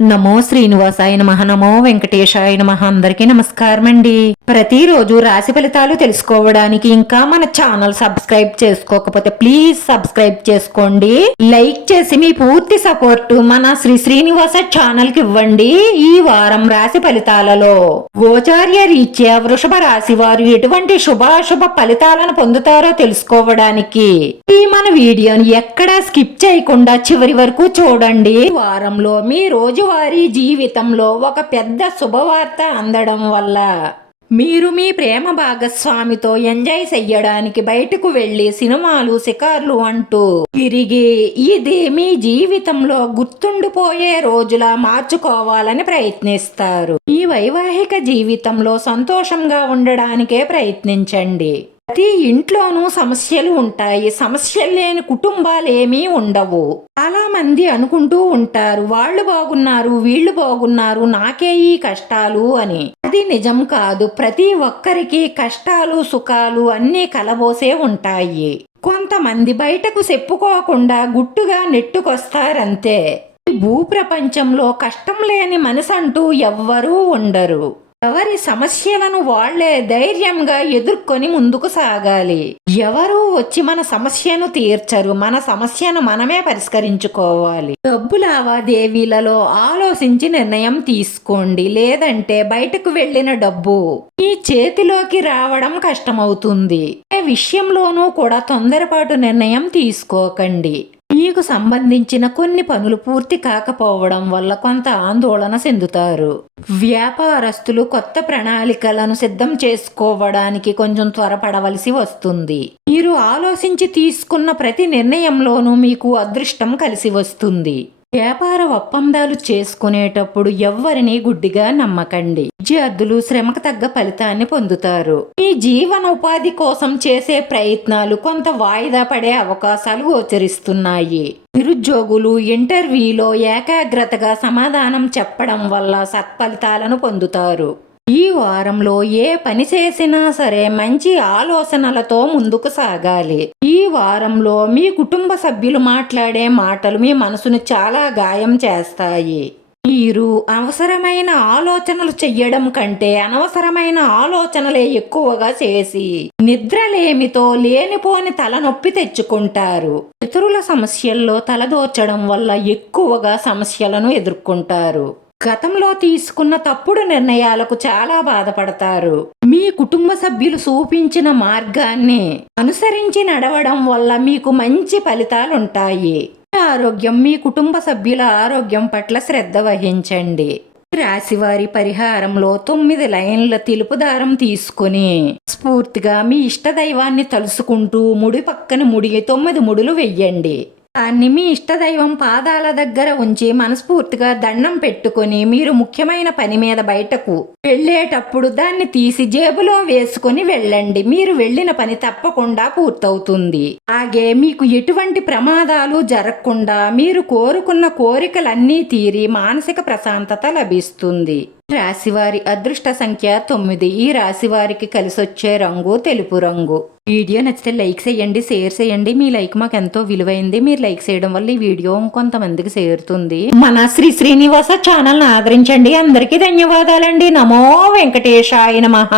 నమో శ్రీనివాసాయ నమః. నమో వెంకటేశాయ నమః. అందరికీ నమస్కారం అండి. ప్రతిరోజు రాశి ఫలితాలు తెలుసుకోవడానికి ఇంకా మన ఛానల్ సబ్స్క్రైబ్ చేసుకోకపోతే ప్లీజ్ సబ్స్క్రైబ్ చేసుకోండి. లైక్ చేసి మీ పూర్తి సపోర్ట్ మన శ్రీనివాస ఛానల్ కి ఇవ్వండి. ఈ వారం రాశి ఫలితాలలో గోచార్య రీత్యా వృషభ రాశి వారు ఎటువంటి శుభాశుభ ఫలితాలను పొందుతారో తెలుసుకోవడానికి ఈ మన వీడియోని ఎక్కడా స్కిప్ చేయకుండా చివరి వరకు చూడండి. వారంలో మీ రోజువారీ జీవితంలో ఒక పెద్ద శుభవార్త అందడం వల్ల మీరు మీ ప్రేమ భాగస్వామితో ఎంజాయ్ చెయ్యడానికి బయటకు వెళ్లి సినిమాలు షికార్లు అంటూ తిరిగి ఇది మీ జీవితంలో గుర్తుండిపోయే రోజులా మార్చుకోవాలని ప్రయత్నిస్తారు. ఈ వైవాహిక జీవితంలో సంతోషంగా ఉండడానికే ప్రయత్నించండి. ప్రతి ఇంట్లోనూ సమస్యలు ఉంటాయి. సమస్యలు లేని కుటుంబాలు ఏమీ ఉండవు. చాలా మంది అనుకుంటూ ఉంటారు, వాళ్ళు బాగున్నారు, వీళ్ళు బాగున్నారు, నాకే ఈ కష్టాలు అని. అది నిజం కాదు. ప్రతి ఒక్కరికి కష్టాలు సుఖాలు అన్నీ కలబోసే ఉంటాయి. కొంతమంది బయటకు చెప్పుకోకుండా గుట్టుగా నెట్టుకొస్తారంతే. ఈ భూప్రపంచంలో కష్టం లేని మనసంటూ ఎవ్వరూ ఉండరు. ఎవరి సమస్యలను వాళ్లే ధైర్యంగా ఎదుర్కొని ముందుకు సాగాలి. ఎవరూ వచ్చి మన సమస్యను తీర్చరు. మన సమస్యను మనమే పరిష్కరించుకోవాలి. డబ్బు లావాదేవీలలో ఆలోచించి నిర్ణయం తీసుకోండి. లేదంటే బయటకు వెళ్లిన డబ్బు మీ చేతిలోకి రావడం కష్టమవుతుంది. ఏ విషయంలోనూ కూడా తొందరపాటు నిర్ణయం తీసుకోకండి. మీకు సంబంధించిన కొన్ని పనులు పూర్తి కాకపోవడం వల్ల కొంత ఆందోళన చెందుతారు. వ్యాపారస్తులు కొత్త ప్రణాళికలను సిద్ధం చేసుకోవడానికి కొంచెం త్వరపడవలసి వస్తుంది. మీరు ఆలోచించి తీసుకున్న ప్రతి నిర్ణయంలోనూ మీకు అదృష్టం కలిసి వస్తుంది. వ్యాపార ఒప్పందాలు చేసుకునేటప్పుడు ఎవ్వరిని గుడ్డిగా నమ్మకండి. విద్యార్థులు శ్రమకు తగ్గ ఫలితాన్ని పొందుతారు. మీ జీవనోపాధి కోసం చేసే ప్రయత్నాలు కొంత వాయిదా పడే అవకాశాలు గోచరిస్తున్నాయి. నిరుద్యోగులు ఇంటర్వ్యూలో ఏకాగ్రతగా సమాధానం చెప్పడం వల్ల సత్ఫలితాలను పొందుతారు. ఈ వారంలో ఏ పని చేసినా సరే మంచి ఆలోచనలతో ముందుకు సాగాలి. ఈ వారంలో మీ కుటుంబ సభ్యులు మాట్లాడే మాటలు మీ మనసును చాలా గాయం చేస్తాయి. మీరు అవసరమైన ఆలోచనలు చెయ్యడం కంటే అనవసరమైన ఆలోచనలే ఎక్కువగా చేసి నిద్రలేమితో లేనిపోని తలనొప్పి తెచ్చుకుంటారు. ఇతరుల సమస్యల్లో తలదోచడం వల్ల ఎక్కువగా సమస్యలను ఎదుర్కొంటారు. గతంలో తీసుకున్న తప్పుడు నిర్ణయాలకు చాలా బాధపడతారు. మీ కుటుంబ సభ్యులు చూపించిన మార్గాన్ని అనుసరించి నడవడం వల్ల మీకు మంచి ఫలితాలుంటాయి. ఆరోగ్యం, మీ కుటుంబ సభ్యుల ఆరోగ్యం పట్ల శ్రద్ధ వహించండి. రాశివారి పరిహారంలో 9 లైన్ల తెలుపు దారం తీసుకుని స్ఫూర్తిగా మీ ఇష్టదైవాన్ని తలుసుకుంటూ ముడి పక్కన 9 ముడులు వెయ్యండి. దాన్ని మీ ఇష్టదైవం పాదాల దగ్గర ఉంచి మనస్ఫూర్తిగా దండం పెట్టుకొని మీరు ముఖ్యమైన పని మీద బయటకు వెళ్ళేటప్పుడు దాన్ని తీసి జేబులో వేసుకొని వెళ్ళండి. మీరు వెళ్ళిన పని తప్పకుండా పూర్తవుతుంది. అలాగే మీకు ఎటువంటి ప్రమాదాలు జరగకుండా మీరు కోరుకున్న కోరికలన్నీ తీరి మానసిక ప్రశాంతత లభిస్తుంది. రాశివారి అదృష్ట సంఖ్య 9. ఈ రాశివారికి కలిసొచ్చే రంగు తెలుపు రంగు. వీడియో నచ్చితే లైక్ చేయండి, షేర్ చేయండి. మీ లైక్ మాకు ఎంతో విలువైంది. మీరు లైక్ చేయడం వల్ల ఈ వీడియో కొంతమందికి చేరుతుంది. మన శ్రీనివాస ఛానల్ ఆదరించండి. అందరికీ ధన్యవాదాలండి. నమో వెంకటేశాయ నమః.